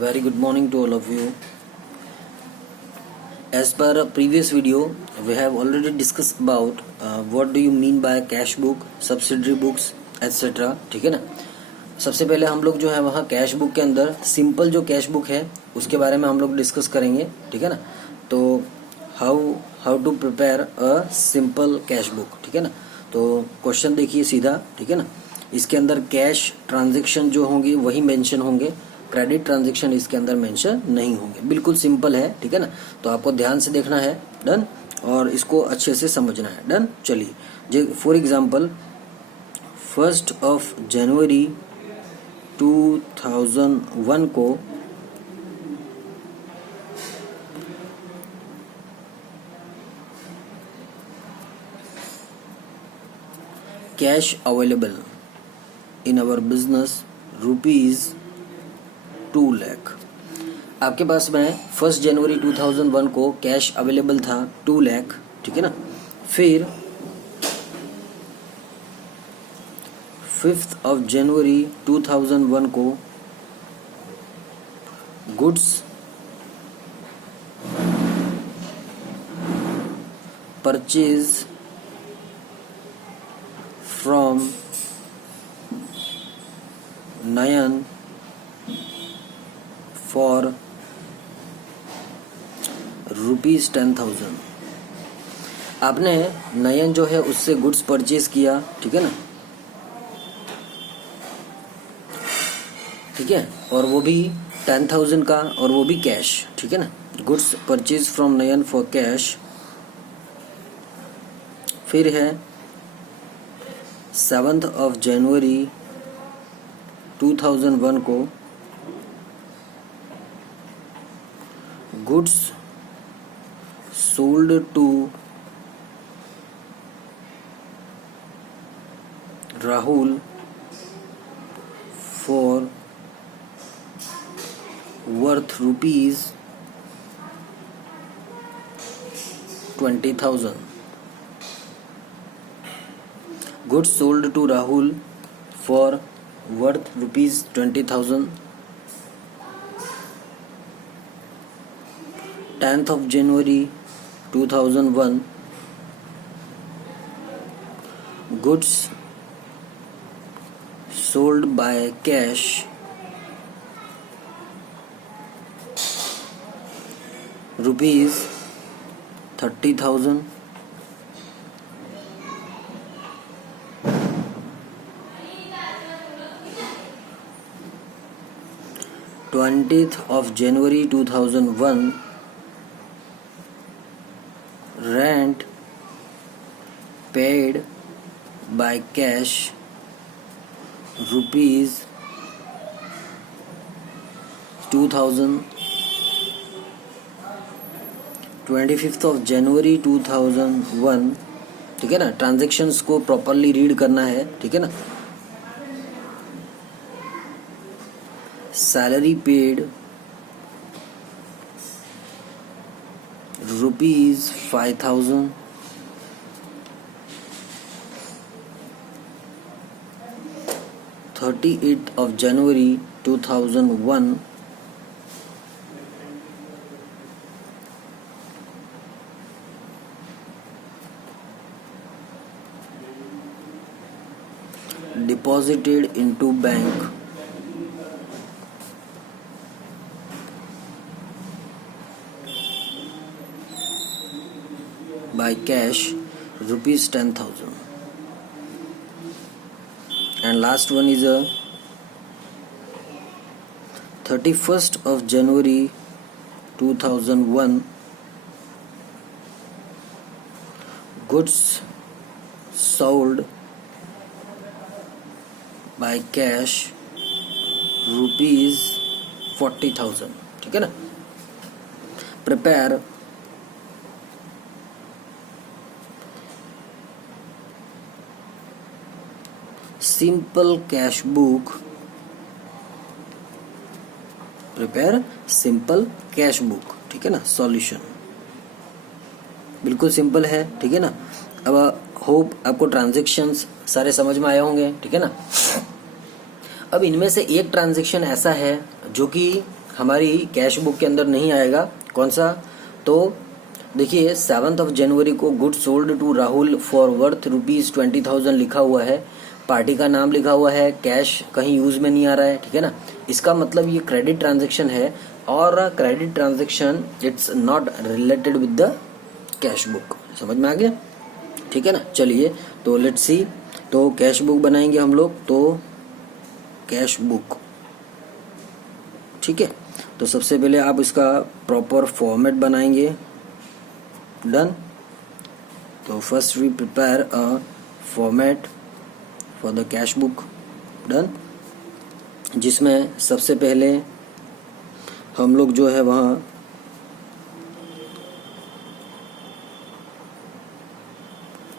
Very good morning to all of you. As per a previous video, we have already discussed about what do you mean by cash book, subsidiary books, etc. ठीक है ना. सबसे पहले हम लोग जो है वहाँ कैश बुक के अंदर सिंपल जो कैश बुक है उसके बारे में हम लोग डिस्कस करेंगे. ठीक है ना. तो how to prepare a simple cash book. ठीक है ना. तो क्वेश्चन देखिए सीधा. ठीक है ना. इसके अंदर कैश ट्रांजेक्शन जो होंगे वही मेंशन होंगे, क्रेडिट ट्रांजेक्शन इसके अंदर मेंशन नहीं होंगे. बिल्कुल सिंपल है. ठीक है ना. तो आपको ध्यान से देखना है. डन. और इसको अच्छे से समझना है. डन. चलिए फॉर एग्जांपल 1 जनवरी 2001 को cash available in our business ₹2 lakh. आपके पास में 1 जनवरी 2001 को कैश अवेलेबल था 2 लाख. ठीक है ना. फिर 5 जनवरी 2001 को goods purchase from Nayan for ₹10,000. आपने नयन जो है उससे गुड्स परचेज किया. ठीक है ना. ठीक है. और वो भी 10,000 का, और वो भी कैश. ठीक है ना. Goods purchase from Nayan for cash. फिर है 7 जनवरी 2001 को goods sold to Rahul for worth ₹20,000. Goods sold to Rahul for worth ₹20,000. 10 January 2001 goods sold by cash ₹30,000. 20 January 2001 rent paid by cash ₹2,000. 25 January 2001. ठीक है ना. ट्रांजेक्शन्स को प्रॉपरली रीड करना है. ठीक है ना. Salary paid ₹5,000. 38 January 2001 deposited into bank by cash ₹10,000. And last one is a 31st January 2001 goods sold by cash ₹40,000. ठीक है ना. Prepare simple cash book. Prepare simple cash book. ठीक है ना. सॉल्यूशन बिल्कुल सिंपल है. ठीक है ना. अब होप आपको ट्रांजेक्शन्स सारे समझ में आए होंगे. ठीक है ना. अब इनमें से एक ट्रांजेक्शन ऐसा है जो कि हमारी कैश बुक के अंदर नहीं आएगा। कौन सा? तो देखिए 7 जनवरी को good sold to Rahul for worth ₹20,000 लिखा हुआ है, पार्टी का नाम लिखा हुआ है, कैश कहीं यूज में नहीं आ रहा है, ठीक है ना। इसका मतलब ये क्रेडिट ट्रांजैक्शन है, और credit transaction it's not related with the cash book. समझ में आ गया? ठीक है ना। चलिए तो लेट्स सी, तो कैश बुक बनाएंगे हम लोग। तो कैश बुक, ठीक है। तो सबसे पहले आप इसका प्रॉपर फॉर्मेट बनाएंगे। डन। तो first we prepare a format for the cash book. Done. जिसमें सबसे पहले हम लोग जो है वहाँ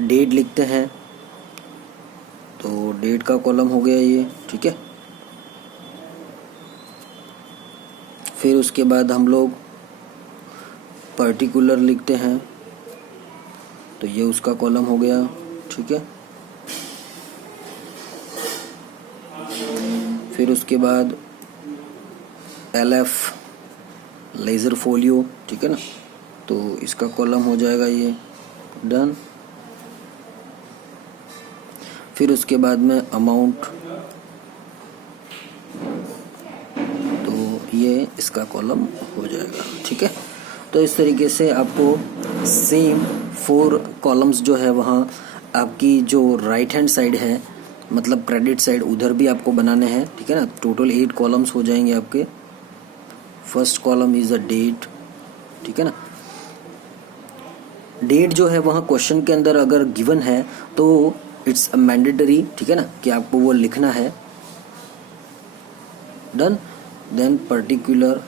डेट लिखते हैं। तो डेट का कॉलम हो गया ये, ठीक है। फिर उसके बाद हम लोग पर्टिकुलर लिखते हैं, तो ये उसका कॉलम हो गया, ठीक है। फिर उसके बाद LF लेज़र फोलियो, ठीक है ना। तो इसका कॉलम हो जाएगा ये। डन। फिर उसके बाद में अमाउंट, तो ये इसका कॉलम हो जाएगा, ठीक है। तो इस तरीके से आपको सेम 4 कॉलम्स जो है वहाँ आपकी जो राइट हैंड साइड है, मतलब क्रेडिट साइड, उधर भी आपको बनाने हैं, ठीक है ना। टोटल 8 कॉलम्स हो जाएंगे आपके। First column is a date, ठीक है ना। डेट जो है वहाँ क्वेश्चन के अंदर अगर गिवन है तो इट्स मैंडेटरी, ठीक है ना, कि आपको वो लिखना है। डन। देन पर्टिकुलर,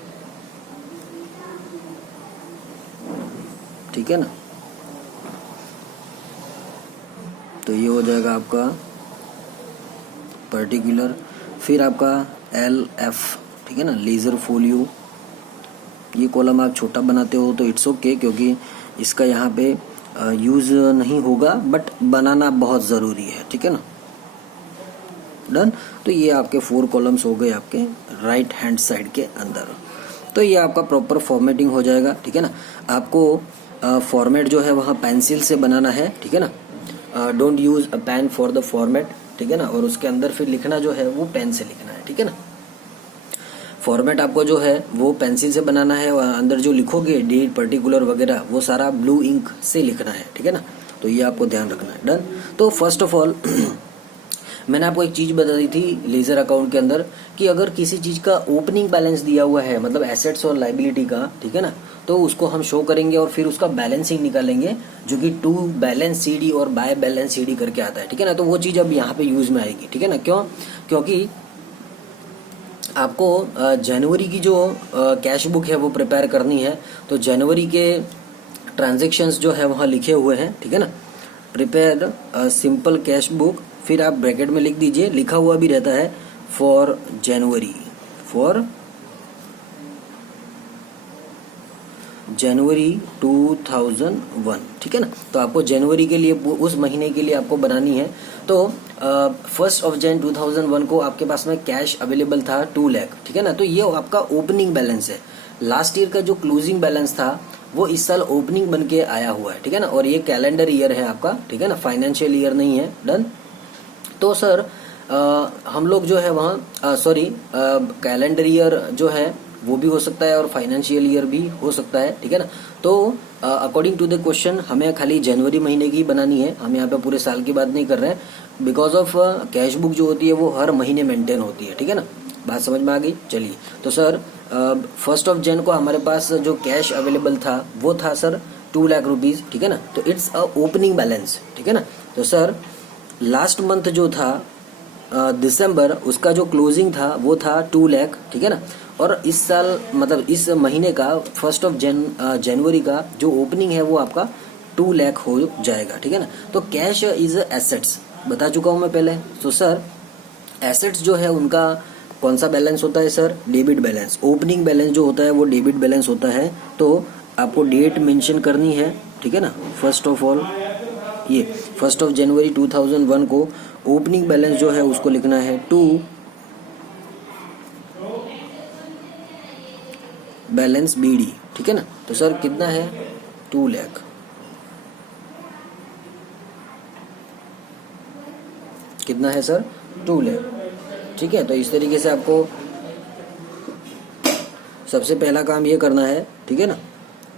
ठीक है ना। तो ये हो जाएगा आपका पर्टिकुलर। फिर आपका LF, ठीक है ना, लेज़र फोलियो। ये कॉलम आप छोटा बनाते हो तो इट्स ओके, क्योंकि इसका यहाँ पे यूज़ नहीं होगा, बट बनाना बहुत ज़रूरी है, ठीक है ना। डन। तो ये आपके 4 कॉलम्स हो गए आपके राइट हैंड साइड के अंदर। तो ये आपका प्रॉपर फॉर्मेटिंग हो जाएगा, ठीक है ना। आपको फॉर्मेट जो है वहाँ पेंसिल से बनाना है, ठीक है ना। Don't use a pen for the format, ठीक है ना। और उसके अंदर फिर लिखना जो है वो पेन से लिखना है, ठीक है ना। फॉर्मेट आपको जो है वो पेंसिल से बनाना है, और अंदर जो लिखोगे डेट पर्टिकुलर वगैरह वो सारा ब्लू इंक से लिखना है, ठीक है ना। तो ये आपको ध्यान रखना है। डन। तो फर्स्ट ऑफ ऑल मैंने आपको एक चीज बता दी थी लेजर अकाउंट के अंदर, कि अगर किसी चीज का ओपनिंग बैलेंस दिया हुआ है, मतलब एसेट्स और लाइबिलिटी का, ठीक है ना, तो उसको हम शो करेंगे और फिर उसका बैलेंसिंग निकालेंगे, जो कि टू बैलेंस CD और बाय बैलेंस CD करके आता है, ठीक है ना। तो वो चीज अब यहाँ पे यूज में आएगी, ठीक है ना। क्यों? क्योंकि आपको जनवरी की जो कैश बुक है वो प्रिपेयर करनी है। तो जनवरी के ट्रांजैक्शंस जो है वहाँ लिखे हुए हैं, ठीक है ना। प्रिपेयर सिंपल कैश बुक, फिर आप ब्रैकेट में लिख दीजिए, लिखा हुआ भी रहता है फॉर जनवरी, जनवरी 2001, ठीक है ना। तो आपको जनवरी के लिए, उस महीने के लिए आपको बनानी है। तो 1 Jan 2001 को आपके पास में कैश अवेलेबल था 2 लाख, ठीक है ना। तो ये आपका ओपनिंग बैलेंस है। लास्ट ईयर का जो क्लोजिंग बैलेंस था वो इस साल ओपनिंग बन के आया हुआ है, ठीक है ना। और ये कैलेंडर ईयर है आपका, ठीक है ना, फाइनेंशियल ईयर नहीं है। डन। तो सर हम लोग जो है वहाँ सॉरी कैलेंडर ईयर जो है वो भी हो सकता है और फाइनेंशियल ईयर भी हो सकता है, ठीक है ना। तो अकॉर्डिंग टू द क्वेश्चन हमें खाली जनवरी महीने की बनानी है, हम यहाँ पे पूरे साल की बात नहीं कर रहे हैं, बिकॉज ऑफ कैश बुक जो होती है वो हर महीने मेंटेन होती है, ठीक है ना। बात समझ में आ गई? चलिए, तो सर 1 Jan को हमारे पास जो कैश अवेलेबल था वो था सर 2 लाख रुपीज, ठीक है ना। तो इट्स अ ओपनिंग बैलेंस, ठीक है ना। तो सर लास्ट मंथ जो था दिसंबर, उसका जो क्लोजिंग था वो था 2 लाख, ठीक है ना। और इस साल मतलब इस महीने का 1 जनवरी का जो ओपनिंग है वो आपका 2 लाख हो जाएगा, ठीक है ना। तो कैश इज एसेट्स बता चुका हूं मैं पहले। तो सर एसेट्स जो है उनका कौन सा बैलेंस होता है sir? Debit balance. Opening balance जो होता है वो डेबिट बैलेंस होता है। तो आपको डेट मेंशन करनी है, ठीक है ना। फर्स्ट ऑफ ऑल ये 1 जनवरी 2001 को ओपनिंग बैलेंस जो है उसको लिखना है 2 बैलेंस बीडी, ठीक है ना। तो सर कितना है 2 लाख, कितना है सर 2 लाख, ठीक है। तो इस तरीके से आपको सबसे पहला काम ये करना है, ठीक है ना।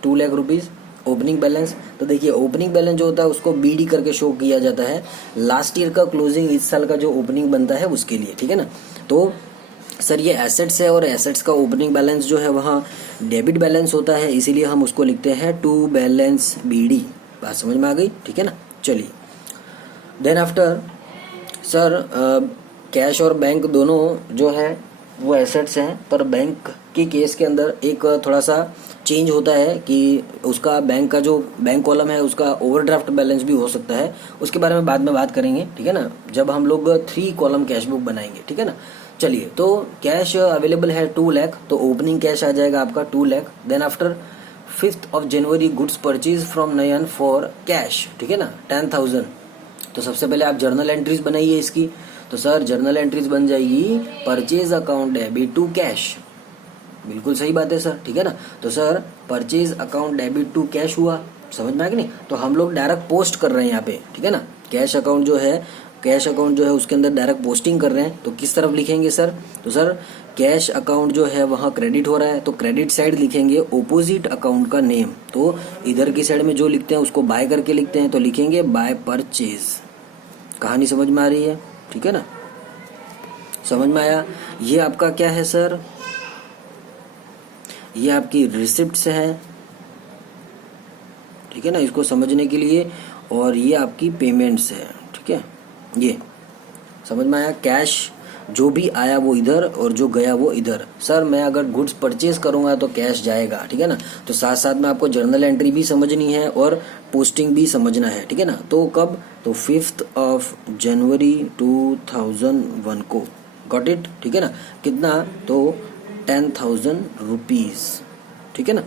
2 लाख रुपीज ओपनिंग बैलेंस। तो देखिए ओपनिंग बैलेंस जो होता है उसको बीडी करके शो किया जाता है लास्ट ईयर का क्लोजिंग, इस साल का जो ओपनिंग बनता है उसके लिए, ठीक है ना। तो सर ये एसेट्स है और एसेट्स का ओपनिंग बैलेंस जो है वहाँ डेबिट बैलेंस होता है, इसीलिए हम उसको लिखते हैं टू बैलेंस बीडी। बात समझ में आ गई, ठीक है ना। चलिए देन आफ्टर सर कैश और बैंक दोनों जो है वो एसेट्स हैं, पर बैंक के केस के अंदर एक थोड़ा सा चेंज होता है कि उसका बैंक का जो बैंक कॉलम है उसका ओवरड्राफ्ट बैलेंस भी हो सकता है, उसके बारे में बाद में बात करेंगे, ठीक है ना, जब हम लोग 3 कॉलम कैश बुक बनाएंगे, ठीक है ना। चलिए तो कैश अवेलेबल है 2 लाख, तो ओपनिंग कैश आ जाएगा आपका 2 lakh. Then after 5th of January goods purchase from Nayan for cash, ठीक है ना 10,000। तो सबसे पहले आप जर्नल एंट्रीज बनाइए इसकी। तो सर जर्नल एंट्रीज बन जाएगी purchase account debit to cash, बिल्कुल सही बात है सर, ठीक है ना। तो sir purchase account debit to cash हुआ, समझ में आया कि नहीं। तो हम लोग डायरेक्ट पोस्ट कर रहे हैं यहाँ पे, ठीक है ना। कैश अकाउंट जो है उसके अंदर डायरेक्ट पोस्टिंग कर रहे हैं, तो किस तरफ लिखेंगे सर। तो सर कैश अकाउंट जो है वहाँ क्रेडिट हो रहा है, तो क्रेडिट साइड लिखेंगे ऑपोजिट अकाउंट का नेम। तो इधर की साइड में जो लिखते हैं उसको बाय करके लिखते हैं, तो लिखेंगे बाय परचेज। कहानी समझ में आ रही है, ठीक है ना, समझ में आया। ये आपका क्या है सर, ये आपकी रिसिप्ट्स है, ठीक है ना, इसको समझने के लिए। और ये आपकी पेमेंट्स है, ठीक है, ये समझ में आया। कैश जो भी आया वो इधर और जो गया वो इधर। सर मैं अगर गुड्स परचेज करूंगा तो कैश जाएगा, ठीक है ना। तो साथ साथ में आपको जर्नल एंट्री भी समझनी है और पोस्टिंग भी समझना है, ठीक है ना। तो कब, तो 5th of January 2001 को, गॉट इट, ठीक है ना। कितना, तो 10,000 रुपीज, ठीक है ना,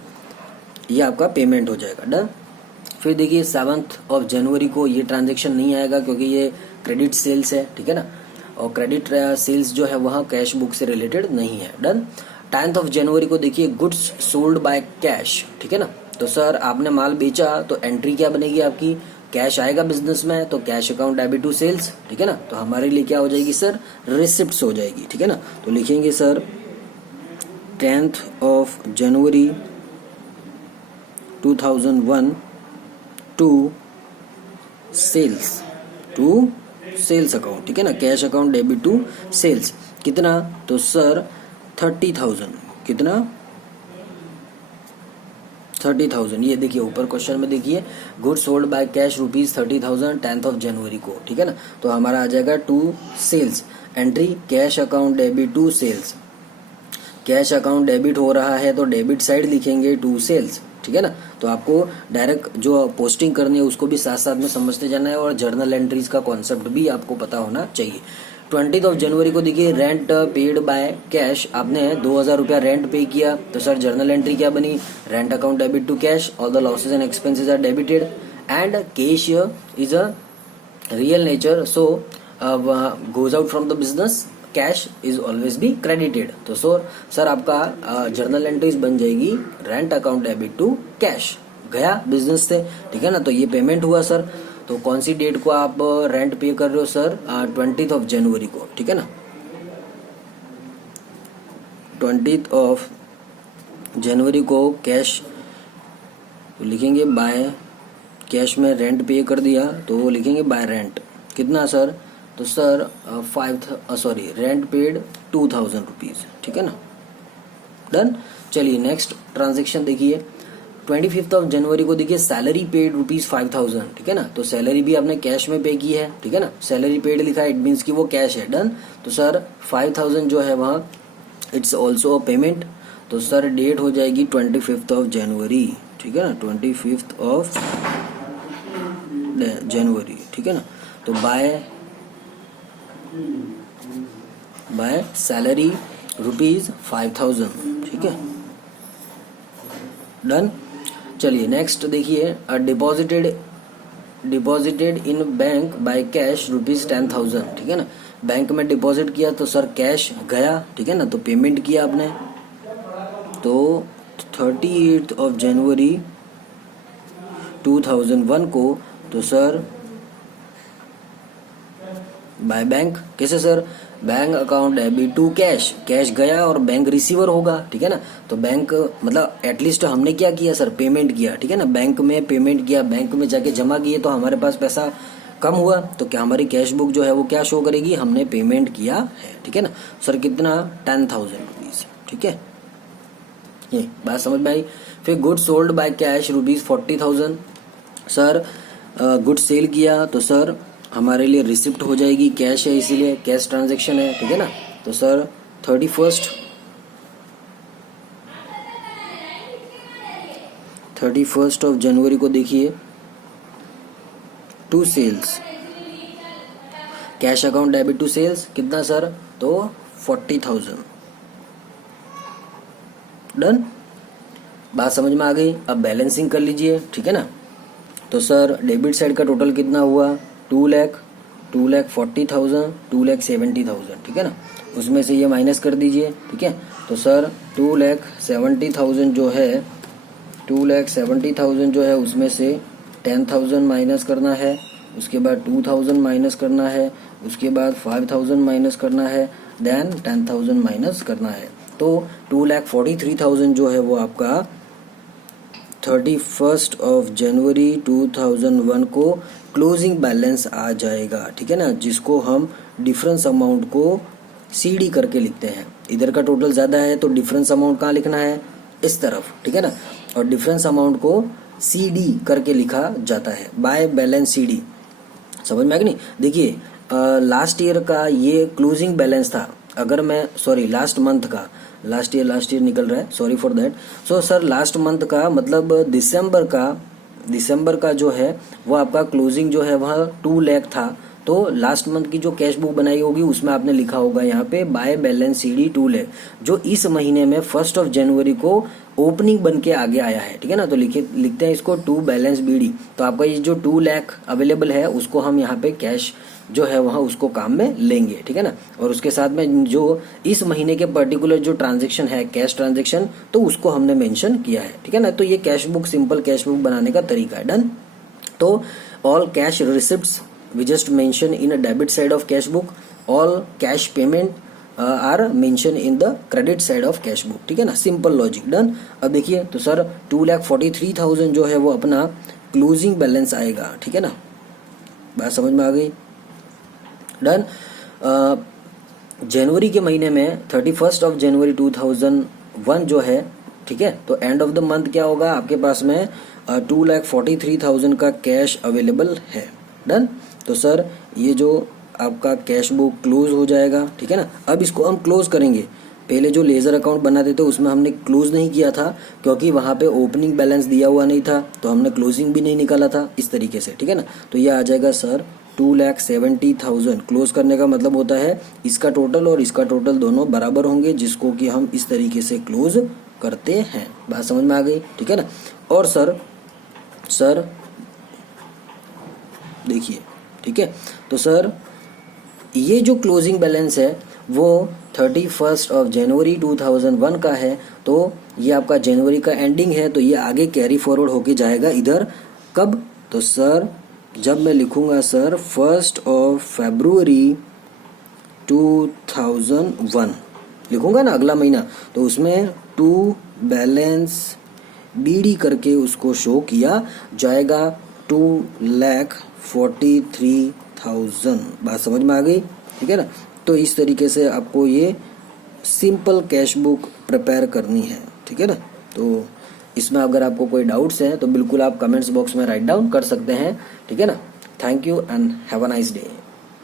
ये आपका पेमेंट हो जाएगा, डन। फिर देखिए 7th of January को ये ट्रांजेक्शन नहीं आएगा क्योंकि ये क्रेडिट सेल्स है, ठीक है ना, और क्रेडिट सेल्स जो है वहाँ कैश बुक से रिलेटेड नहीं है, डन। 10th of January को देखिए गुड्स सोल्ड बाय कैश, ठीक है ना। तो सर आपने माल बेचा तो एंट्री क्या बनेगी आपकी, कैश आएगा बिजनेस में, तो cash account debit to sales, ठीक है ना। तो हमारे लिए क्या हो जाएगी सर, रिसिप्ट्स हो जाएगी, ठीक है ना। तो लिखेंगे sir 10th of January 2001 to sales account, ठीक है ना, cash account debit to sales. कितना, तो सर 30,000, कितना 30,000। ये देखिए ऊपर क्वेश्चन में देखिए goods sold by cash ₹30,000 10th of January को, ठीक है ना। तो हमारा आ जाएगा to sales, entry cash account debit to sales. Cash account debit हो रहा है तो डेबिट साइड लिखेंगे टू सेल्स, ठीक है ना। तो आपको डायरेक्ट जो पोस्टिंग करनी है उसको भी साथ साथ में समझते जाना है और जर्नल एंट्रीज का कॉन्सेप्ट भी आपको पता होना चाहिए। 20th of January को देखिए रेंट पेड बाय कैश, आपने 2,000 रुपया रेंट पे किया, तो सर जर्नल एंट्री क्या बनी, rent account debit to cash, all the losses and expenses are debited and cash is a real nature, so goes out from the business, cash is always be credited. तो sir आपका journal entries बन जाएगी rent account debit to cash, गया business से, ठीक है ना। तो ये पेमेंट हुआ सर, तो कौन सी डेट को आप रेंट पे कर रहे हो सर, 20th of January को, ठीक है ना, 20th of January को कैश तो लिखेंगे बाय, कैश में रेंट पे कर दिया तो लिखेंगे बाय रेंट, कितना सर, तो सर रेंट पेड 2,000 रुपीज, ठीक है ना, डन। चलिए नेक्स्ट ट्रांजेक्शन देखिए 25th of January को देखिए सैलरी पेड ₹5,000, ठीक है ना। तो सैलरी भी आपने कैश में पे की है, ठीक है ना, सैलरी पेड लिखा है, इट मीन्स कि वो कैश है, डन। तो सर 5,000 जो है वहाँ इट्स ऑल्सो अ पेमेंट। तो सर डेट हो जाएगी 25th of January, ठीक है ना, 25th of January, ठीक है ना। तो बाय सैलरी ₹5,000, ठीक है, डन। चलिए नेक्स्ट देखिए deposited in bank by cash ₹10,000, ठीक है ना, बैंक में डिपॉजिट किया तो सर कैश गया, ठीक है ना, तो पेमेंट किया आपने, तो 38 ऑफ जनवरी 2001 को, तो सर बाय बैंक, कैसे sir? Bank account debit to cash, cash गया और बैंक रिसीवर होगा, ठीक है ना। तो बैंक मतलब एटलीस्ट हमने क्या किया सर? पेमेंट किया, ठीक है ना। बैंक में पेमेंट किया, बैंक में जाके जमा किए, तो हमारे पास पैसा कम हुआ, तो क्या हमारी कैश बुक जो है वो क्या शो करेगी? हमने पेमेंट किया है, ठीक है ना। सर कितना? 10,000 रुपीज, ठीक है। ये बात समझ में आई। फिर good sold by cash rupees 40,000, sir good sale किया, तो सर हमारे लिए रिसिप्ट हो जाएगी, कैश है इसीलिए कैश ट्रांजैक्शन है, ठीक है ना। तो सर 31 ऑफ जनवरी को देखिए, to sales, cash account debit to sales कितना सर? तो 40,000। डन, बात समझ में आ गई। अब बैलेंसिंग कर लीजिए, ठीक है ना। तो सर डेबिट साइड का टोटल कितना हुआ? 2,40,000, 2,70,000, ठीक है ना। उसमें से ये माइनस कर दीजिए, ठीक है। तो सर 2,70,000 जो है, 2,70,000 जो है उसमें से 10,000 माइनस करना है, उसके बाद 2,000 माइनस करना है, उसके बाद 5,000 माइनस करना है, देन 10,000 माइनस करना है। तो 2,43,000 जो है वो आपका 31 ऑफ जनवरी 2001 को क्लोजिंग बैलेंस आ जाएगा, ठीक है ना, जिसको हम डिफरेंस अमाउंट को सीडी करके लिखते हैं। इधर का टोटल ज्यादा है तो डिफरेंस अमाउंट कहाँ लिखना है? इस तरफ, ठीक है ना। और डिफरेंस अमाउंट को सीडी करके लिखा जाता है, बाय बैलेंस सीडी। समझ में आ गई नहीं? देखिए लास्ट ईयर का ये क्लोजिंग बैलेंस था, अगर मैं लास्ट मंथ का, लास्ट ईयर निकल रहा है, sorry for that. So sir last month का मतलब दिसंबर का जो है वो आपका क्लोजिंग जो है वह 2 लाख था। तो लास्ट मंथ की जो कैश बुक बनाई होगी उसमें आपने लिखा होगा यहाँ पे बाय बैलेंस सीडी 2 लाख, जो इस महीने में 1 ऑफ जनवरी को ओपनिंग बन के आगे आया है, ठीक है ना। तो लिखते हैं इसको 2 बैलेंस बीडी। तो आपका ये जो 2 लाख अवेलेबल है उसको हम यहाँ पे कैश जो है वहाँ उसको काम में लेंगे, ठीक है ना। और उसके साथ में जो इस महीने के पर्टिकुलर जो ट्रांजेक्शन है कैश ट्रांजेक्शन, तो उसको हमने मेंशन किया है, ठीक है ना। तो ये cash book, simple cash book बनाने का तरीका है। डन। तो all cash receipts we just mention in a debit side of cash book, all cash payment are mentioned in the credit side of cash book, ठीक है ना। Simple logic. Done. अब देखिए तो सर 2,43,000 जो है वो अपना क्लोजिंग बैलेंस आएगा, ठीक है ना। बात समझ में आ गई? डन। जनवरी के महीने में 31 ऑफ जनवरी 2001 जो है, ठीक है, तो एंड ऑफ द मंथ क्या होगा? आपके पास में 2,43,000 का कैश अवेलेबल है। डन। तो सर ये जो आपका कैश बुक क्लोज हो जाएगा, ठीक है ना। अब इसको हम क्लोज करेंगे। पहले जो लेजर अकाउंट बनाते थे उसमें हमने क्लोज नहीं किया था क्योंकि वहां पे ओपनिंग बैलेंस दिया हुआ नहीं था, तो हमने क्लोजिंग भी नहीं निकाला था इस तरीके से, ठीक है ना। तो ये आ जाएगा सर 2,70,000। क्लोज करने का मतलब होता है इसका टोटल और इसका टोटल दोनों बराबर होंगे, जिसको कि हम इस तरीके से क्लोज करते हैं। बात समझ में आ गई, ठीक है ना। और सर देखिए, ठीक है, तो सर ये जो क्लोजिंग बैलेंस है वो 31 ऑफ जनवरी 2001 का है, तो ये आपका जनवरी का एंडिंग है, तो ये आगे कैरी फॉरवर्ड होके जाएगा इधर। कब? तो सर जब मैं लिखूंगा सर 1 ऑफ फरवरी 2001 लिखूंगा ना, अगला महीना, तो उसमें 2 बैलेंस बीडी करके उसको शो किया जाएगा 2,43,000। बात समझ में आ गई, ठीक है ना। तो इस तरीके से आपको ये सिंपल कैश बुक प्रिपेयर करनी है, ठीक है ना। तो इसमें अगर आपको कोई डाउट्स हैं तो बिल्कुल आप कमेंट्स बॉक्स में राइट डाउन कर सकते हैं, ठीक है ना। Thank you and have a nice day.